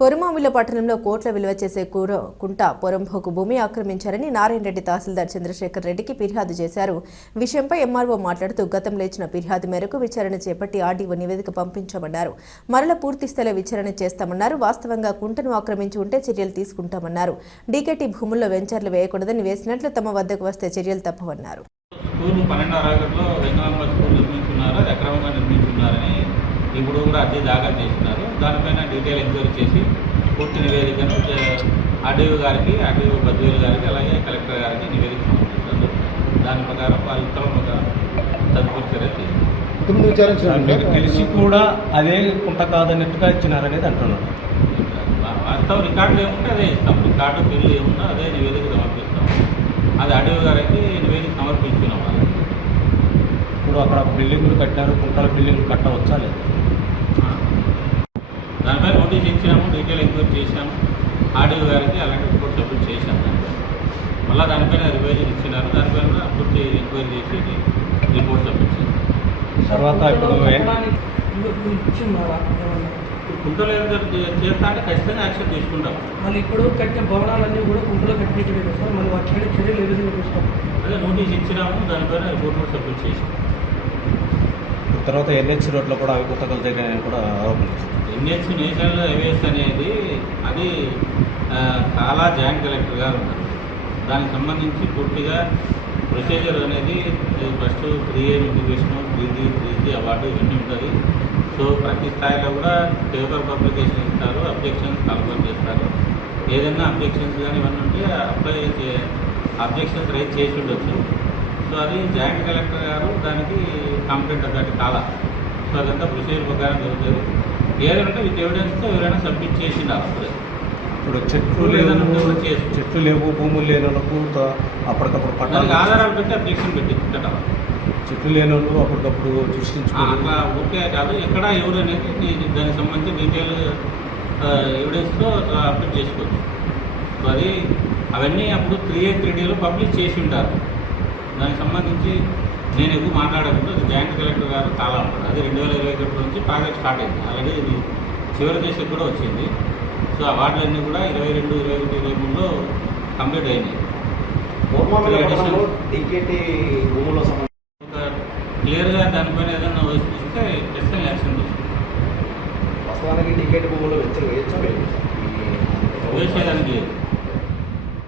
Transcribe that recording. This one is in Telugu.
పొరుమామిల పట్టణంలో కోట్ల విలువ చేసే కుంట పొరంభోకు భూమి ఆక్రమించారని నారాయణ రెడ్డి తహసీల్దార్ చంద్రశేఖర్ రెడ్డికి ఫిర్యాదు చేశారు. విషయంపై ఎంఆర్ఓ మాట్లాడుతూ గతంలో ఇచ్చిన ఫిర్యాదు మేరకు విచారణ చేపట్టి ఆర్డీఓ నివేదిక పంపించామన్నారు. మరల పూర్తి స్థాయి విచారణ చేస్తామన్నారు. వాస్తవంగా కుంటను ఆక్రమించి ఉంటే చర్యలు తీసుకుంటామన్నారు. డీకేటీ భూముల్లో వెంచర్లు వేయకూడదని, వేసినట్లు తమ వద్దకు వస్తే చర్యలు తప్పవన్నారు. ఇప్పుడు కూడా అర్జీ దాఖలు చేస్తున్నారు. దానిపైన డీటెయిల్ ఎంక్వైరీ చేసి పూర్తి నివేదికను ఆర్డీఓ గారికి, ఆర్డీఓ బద్వేలు గారికి, అలాగే కలెక్టర్ గారికి నివేదిక పంపిస్తారు. దాని ప్రకారం వారి ఉత్తర్వుల ప్రకారం తదుపరి చర్య తీసుకుంటారు. తెలిసి కూడా అదే కుంట కాదన్నట్టుగా ఇచ్చినారనేది అంటున్నారు. వాస్తవం రికార్డులు ఏముంటే అదే ఇస్తాం. రికార్డు బిల్లు ఏముందో అదే నివేదిక సమర్పిస్తాం. అది ఆర్డీఓ గారికి నివేదిక సమర్పించున్నాం. ఇప్పుడు అక్కడ బిల్డింగులు కట్టారు, కుంటల బిల్డింగ్ కట్టవచ్చా లేదు? దానిపై నోటీస్ ఇచ్చాము, డీటెయిల్ ఎంక్వైరీ చేశాము. ఆర్డీఓ గారికి అలాంటి రిపోర్ట్ సబ్మిట్ చేశాము. మళ్ళీ దానిపైన రివైజన్ ఇచ్చినారు. దానిపైన కూడా పూర్తి ఎంక్వైరీ చేసి రిపోర్ట్ సబ్మిట్ చేశాం. తర్వాత ఇప్పుడు కుంటలు చేస్తా అంటే ఖచ్చితంగా యాక్షన్ తీసుకుంటాం. మళ్ళీ ఇప్పుడు కట్టిన భవనాలన్నీ కూడా కుంటలో కట్టినట్టు సార్, మళ్ళీ వాటి చర్యలు ఏ విధంగా తీసుకోం? అదే నోటీస్ ఇచ్చినాము, దానిపైన రిపోర్ట్ కూడా సబ్మిట్ చేశాం. తర్వాత ఎన్హెచ్ రోడ్లో కూడా అవి పుస్తకాలు దగ్గర కూడా ఎన్హెచ్ నేషనల్ హైవేస్ అనేది అది చాలా జాయింట్ కలెక్టర్ గారు ఉన్నారు. దానికి సంబంధించి పూర్తిగా ప్రొసీజర్ అనేది first 3A notification, 3D, 3C award ఇవన్నీ ఉంటుంది. సో ప్రతి స్థాయిలో కూడా పేపర్ పబ్లికేషన్ ఇస్తారు, అబ్జెక్షన్స్ కాల్కులేట్ చేస్తారు. ఏదైనా అబ్జెక్షన్స్ కానీ ఇవన్నీ ఉంటే అబ్జెక్షన్స్ రైజ్ చేసి ఉండొచ్చు. సో అది జాయింట్ కలెక్టర్ గారు దానికి కాంపిటెంట్ అథారిటీ కాలా. సో అదంతా ప్రొసీజర్ ప్రకారం జరుగుతుంది. ఏదంటే విత్ ఎవిడెన్స్తో ఎవరైనా సబ్మిట్ చేసినారు. అప్పుడే ఇప్పుడు చెట్లు లేవు, భూములు లేని వాళ్ళకు అప్పటికప్పుడు పట్టాలకు ఆధారాలు పెట్టి అబ్జెక్షన్ పెట్టించుకుంటాం. చెట్లు లేని వాళ్ళు అప్పటికప్పుడు సృష్టించుకోవాలి. అట్లా ఊరికే కాదు, ఎక్కడ ఎవరు అనేది దానికి సంబంధించి డీటెయిల్ ఎవిడెన్స్తో అప్డేట్ చేసుకోవచ్చు. సో అది అవన్నీ అప్పుడు 3A 3Dలో పబ్లిష్ చేసి ఉంటారు. దానికి సంబంధించి నేను ఎక్కువ మాట్లాడకుండా అది జాయింట్ కలెక్టర్ గారు చాలా ఉంటారు. అది 2021 నుంచి ప్రాజెక్ట్ స్టార్ట్ అయింది. ఆల్రెడీ ఇది చివరి దేశం కూడా వచ్చింది. సో ఆ వార్డులన్నీ కూడా 22, 21, 23లో కంప్లీట్ అయినాయి. క్లియర్గా దానిపైన ఏదైనా ఇస్తే ఖచ్చితంగా యాక్షన్ తీసుకుంటాం. వాస్తవానికి టికెట్ భూములు వేసేదానికి